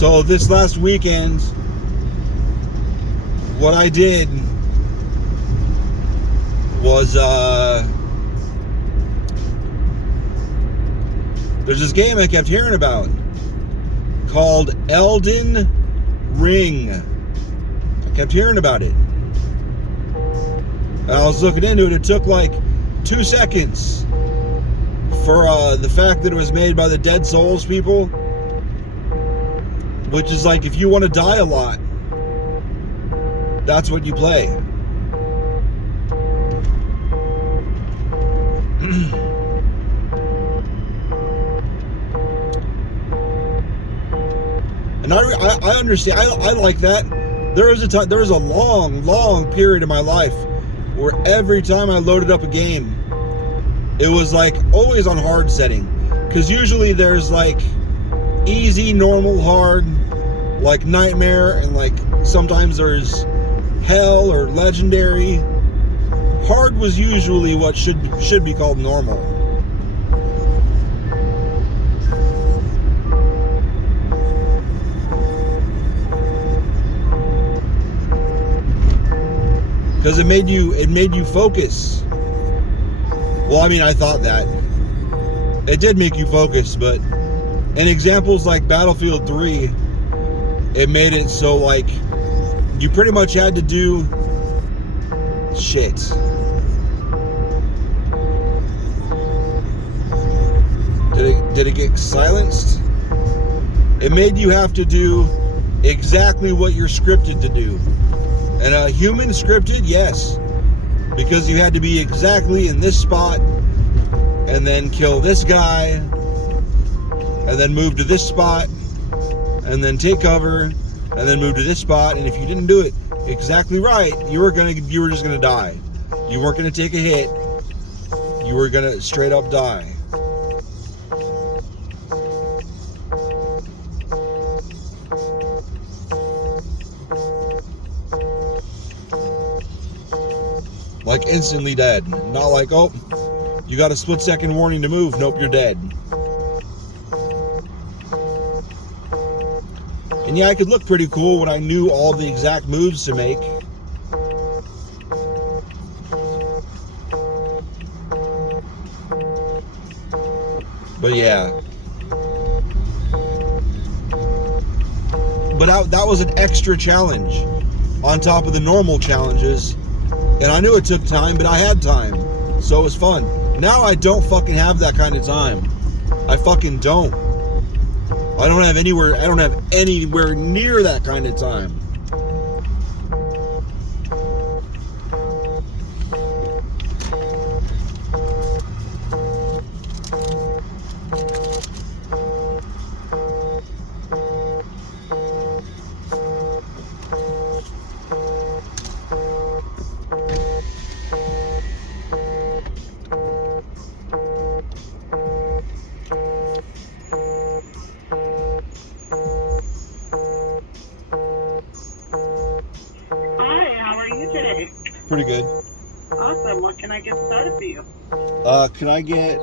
So this last weekend, what I did was there's this game I kept hearing about called Elden Ring. I kept hearing about it. And I was looking into it. It took like 2 seconds for the fact that it was made by the Dead Souls people, which is like if you want to die a lot, that's what you play. And I understand. I like that. There was a long period in my life where every time I loaded up a game, it was like always on hard setting, because usually there's like easy, normal, hard, like nightmare, and like sometimes there's hell or legendary. Hard was usually what should be called normal. Because it made you focus. Well, I mean, I thought that it did make you focus, but in examples like Battlefield 3, it made it so like you pretty much had to do shit. Did it get silenced? It made you have to do exactly what you're scripted to do. And a human scripted, yes, because you had to be exactly in this spot, and then kill this guy, and then move to this spot, and then take cover, and then move to this spot. And if you didn't do it exactly right, you were just gonna die. You weren't gonna take a hit. You were gonna straight up die. Like instantly dead. Not like, oh, you got a split-second warning to move. Nope, you're dead. And yeah, I could look pretty cool when I knew all the exact moves to make. But yeah. But that was an extra challenge on top of the normal challenges. And I knew it took time, but I had time. So it was fun. Now I don't fucking have that kind of time. I fucking don't. I don't have anywhere near that kind of time. Pretty good. Awesome. What can I get started for you? Can I get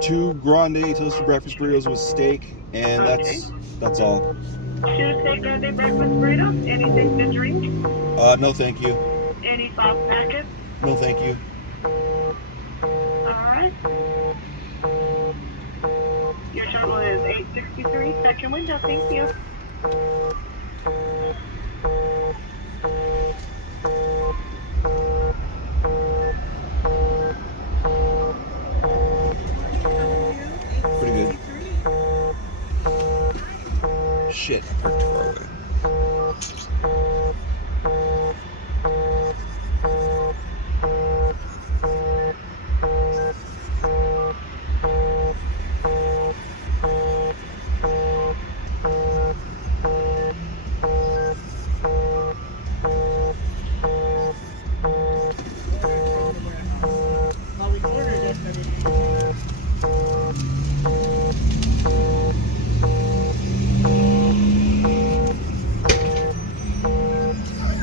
2 grande toasted breakfast burritos with steak? And Okay. that's all. 2 steak grande breakfast burritos. Anything to drink? No thank you. Any sauce packets? No thank you. Alright. Your total is $8.63. Second window. Thank you. Pretty good. Shit, I parked too far away.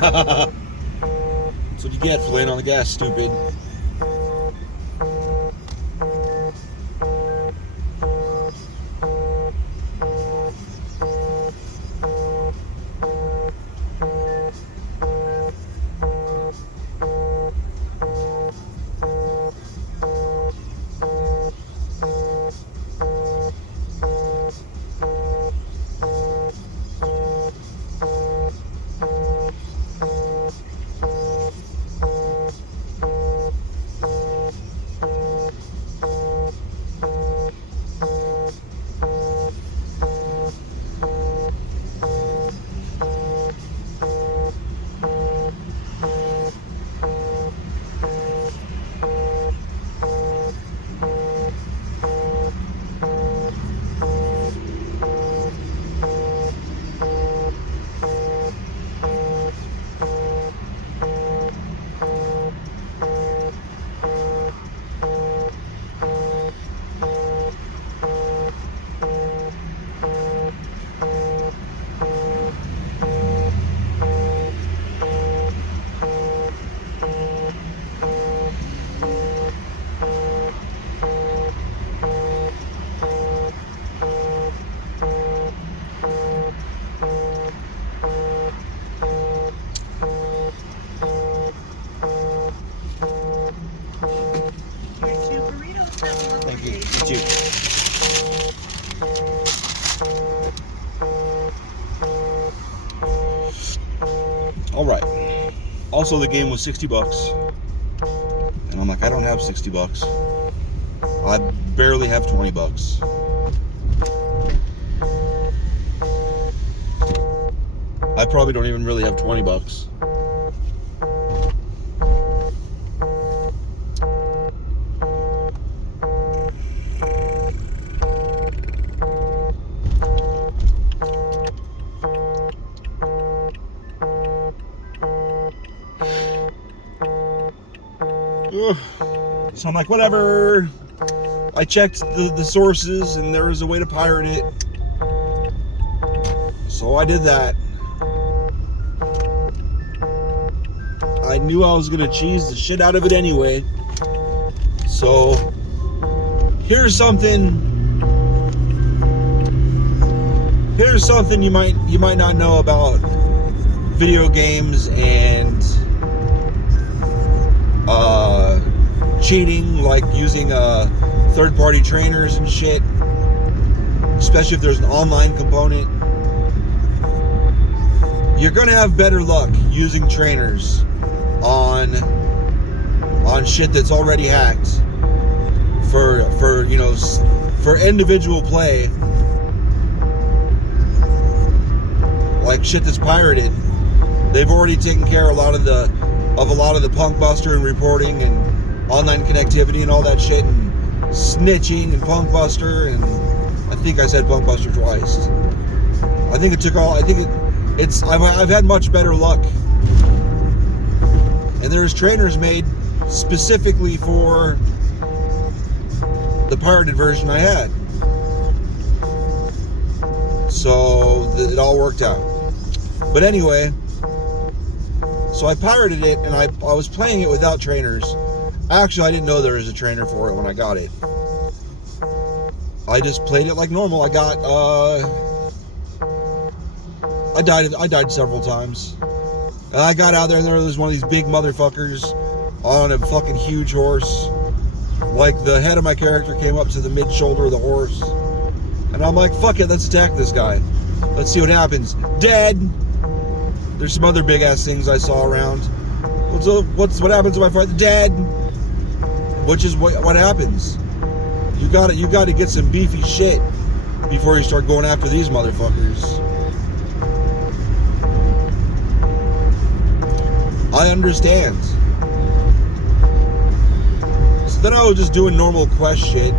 That's what you get for laying on the gas, stupid. Thank you. You too. All right. Also, the game was $60, and I'm like, I don't have $60. I barely have $20. I probably don't even really have $20. So I'm like, whatever. I checked the sources, and there was a way to pirate it. So I did that. I knew I was gonna cheese the shit out of it anyway. So here's something you might not know about video games and cheating, like using third-party trainers and shit, especially if there's an online component. You're gonna have better luck using trainers on shit that's already hacked for individual play, like shit that's pirated. They've already taken care of a lot of the punk buster and reporting and online connectivity and all that shit, and snitching and punk buster, and I think I said punk buster twice. I've had much better luck. And there's trainers made specifically for the pirated version I had. So it all worked out. But anyway, so I pirated it, and I was playing it without trainers. Actually, I didn't know there was a trainer for it when I got it. I just played it like normal. I died several times. And I got out there, and there was one of these big motherfuckers on a fucking huge horse. Like, the head of my character came up to the mid-shoulder of the horse. And I'm like, fuck it, let's attack this guy. Let's see what happens. Dead! There's some other big-ass things I saw around. What happens if I fight the dead? Which is what happens. You gotta get some beefy shit before you start going after these motherfuckers. I understand. So then I was just doing normal quest shit,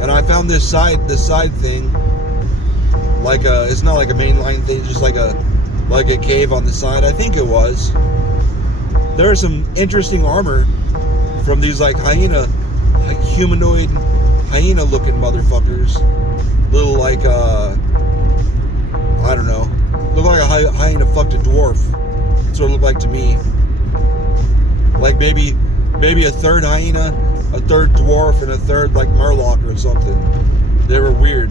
and I found this side thing. It's not like a mainline thing, just like a cave on the side. I think it was. There's some interesting armor from these humanoid hyena looking motherfuckers. Little I don't know. Look like a hyena fucked a dwarf. That's what it looked like to me. Like maybe a third hyena, a third dwarf, and a third murloc or something. They were weird.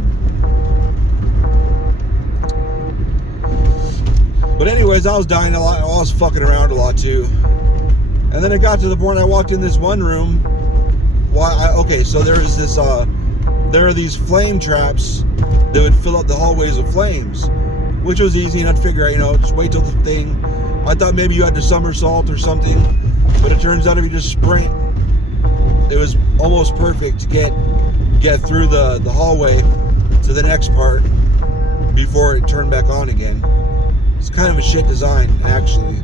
But anyways, I was dying a lot. I was fucking around a lot too. And then it got to the point I walked in this one room. So there are these flame traps that would fill up the hallways with flames, which was easy enough to figure out, just wait till the thing. I thought maybe you had to somersault or something, but it turns out if you just sprint, it was almost perfect to get through the hallway to the next part before it turned back on again. It's kind of a shit design, actually,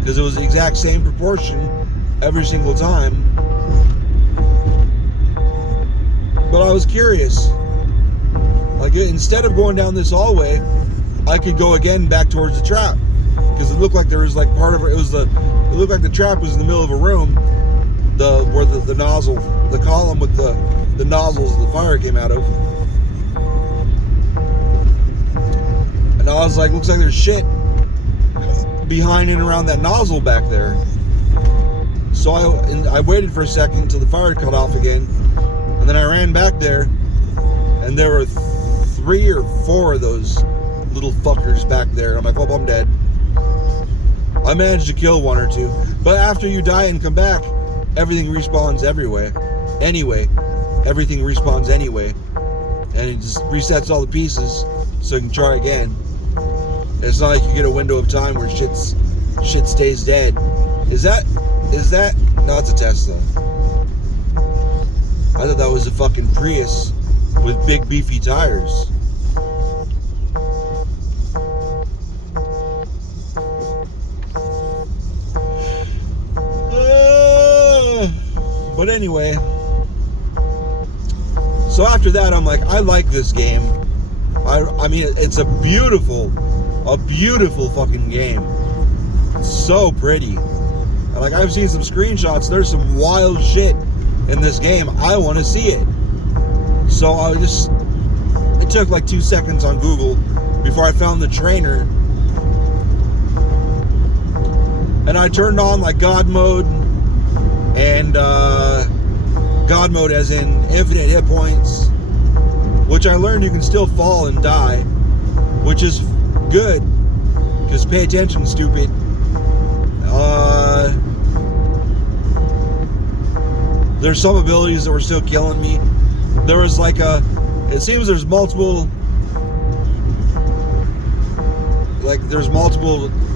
because it was the exact same proportion every single time. But I was curious. Instead of going down this hallway, I could go again back towards the trap, because it looked like there was part of it. It looked like the trap was in the middle of a room, where the nozzle, the column with the nozzles the fire came out of. And I was like, looks like there's shit behind and around that nozzle back there. So I waited for a second until the fire cut off again, and then I ran back there, and there were 3 or 4 of those little fuckers back there. I'm like, oh, I'm dead. I managed to kill 1 or 2, but after you die and come back, everything respawns everywhere. Anyway, everything respawns anyway. And it just resets all the pieces so you can try again. It's not like you get a window of time where shit stays dead. Is that? No, it's a Tesla. I thought that was a fucking Prius with big beefy tires. But anyway, so after that, I'm like, I like this game. I mean, it's a beautiful fucking game. It's so pretty. And like, I've seen some screenshots. There's some wild shit in this game. I want to see it. So it took like 2 seconds on Google before I found the trainer. And I turned on like God mode. And God mode as in infinite hit points, which I learned you can still fall and die, which is good, because pay attention, stupid. There's some abilities that were still killing me. There was like it seems there's multiple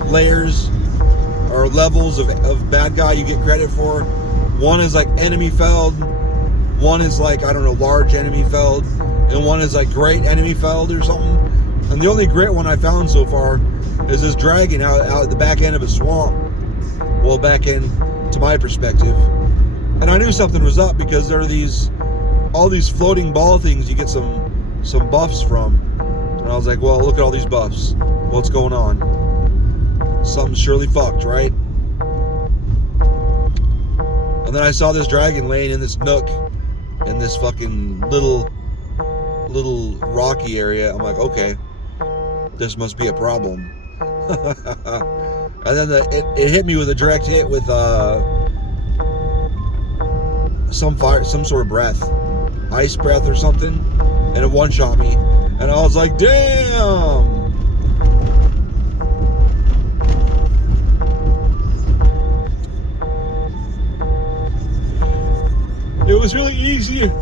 layers or levels of bad guy you get credit for. One is like enemy felled, one is like, I don't know, large enemy felled, and one is like great enemy felled or something. And the only great one I found so far is this dragon out at the back end of a swamp. Well, back end to my perspective. And I knew something was up because there are all these floating ball things you get some buffs from. And I was like, well, look at all these buffs. What's going on? Something's surely fucked, right? And then I saw this dragon laying in this nook in this fucking little rocky area. I'm like, okay, this must be a problem. And then it hit me with a direct hit with some sort of breath, ice breath or something, and it one-shot me. And I was like, damn. It was really easy. It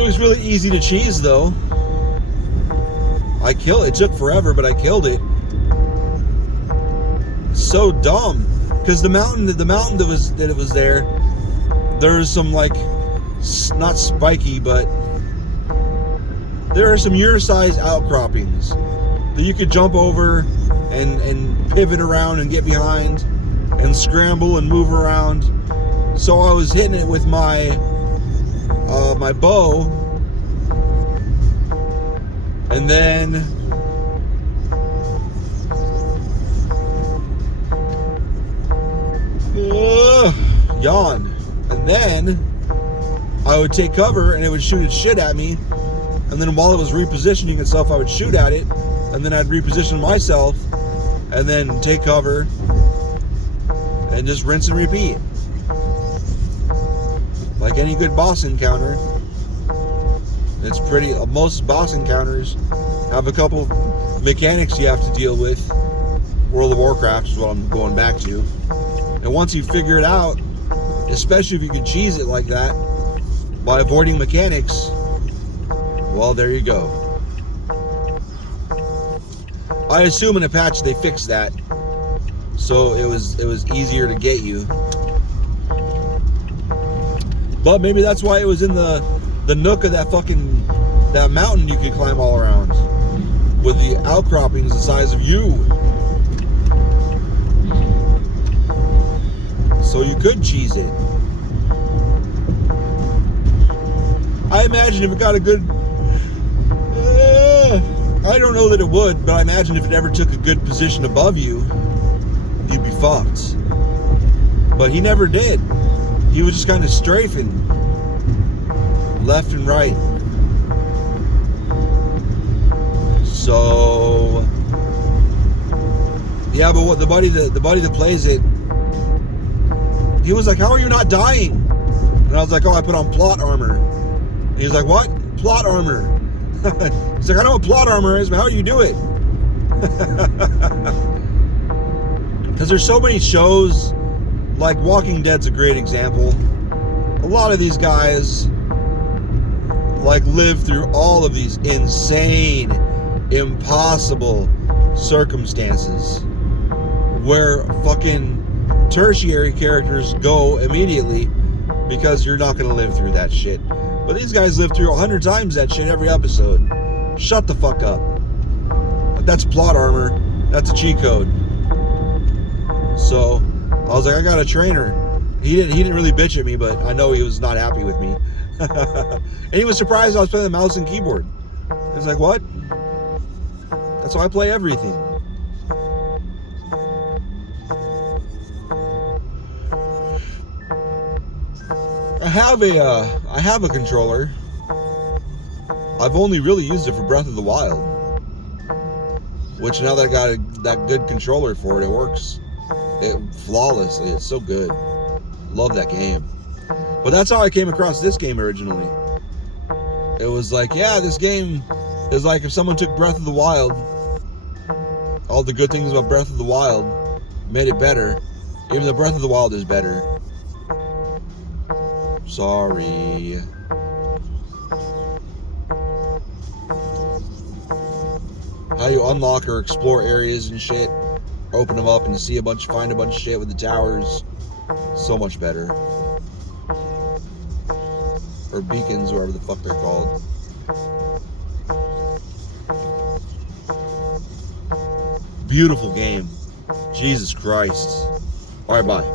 was really easy to cheese, though. It took forever, but I killed it. So dumb, because the mountain that it was there. There's some like, not spiky, but there are some your size outcroppings that you could jump over and pivot around and get behind and scramble and move around. So I was hitting it with my bow, and then yawn. And then I would take cover and it would shoot its shit at me. And then while it was repositioning itself, I would shoot at it. And then I'd reposition myself and then take cover and just rinse and repeat. Like any good boss encounter. It's pretty, most boss encounters have a couple mechanics you have to deal with. World of Warcraft is what I'm going back to. And once you figure it out, especially if you can cheese it like that, by avoiding mechanics, well, there you go. I assume in a patch they fixed that, so it was easier to get you. But maybe that's why it was in the nook of that mountain you could climb all around, with the outcroppings the size of you. So you could cheese it. I imagine if it got a good... I don't know that it would, but I imagine if it ever took a good position above you, you'd be fucked. But he never did. He was just kind of strafing left and right. So yeah, but what the buddy that plays it, he was like, "How are you not dying?" And I was like, "Oh, I put on plot armor." And he was like, "What? Plot armor?" He's like, "I know what plot armor is, but how do you do it?" Because there's so many shows like Walking Dead's a great example. A lot of these guys like live through all of these insane, impossible circumstances where fucking tertiary characters go immediately because you're not going to live through that shit. But these guys live through 100 times that shit every episode. Shut the fuck up. That's plot armor. That's a cheat code. So I was like, I got a trainer. He didn't really bitch at me, but I know he was not happy with me. And he was surprised I was playing the mouse and keyboard. He's like, what? That's how I play everything. I have a controller. I've only really used it for Breath of the Wild, which now that I got that good controller for it, it works flawlessly. It's so good. Love that game. But that's how I came across this game originally. It was like, yeah, this game is like if someone took Breath of the Wild, all the good things about Breath of the Wild, made it better, even though Breath of the Wild is better. Sorry. How you unlock or explore areas and shit, open them up and find a bunch of shit with the towers, so much better. Or beacons, whatever the fuck they're called. Beautiful game. Jesus Christ. Alright, bye.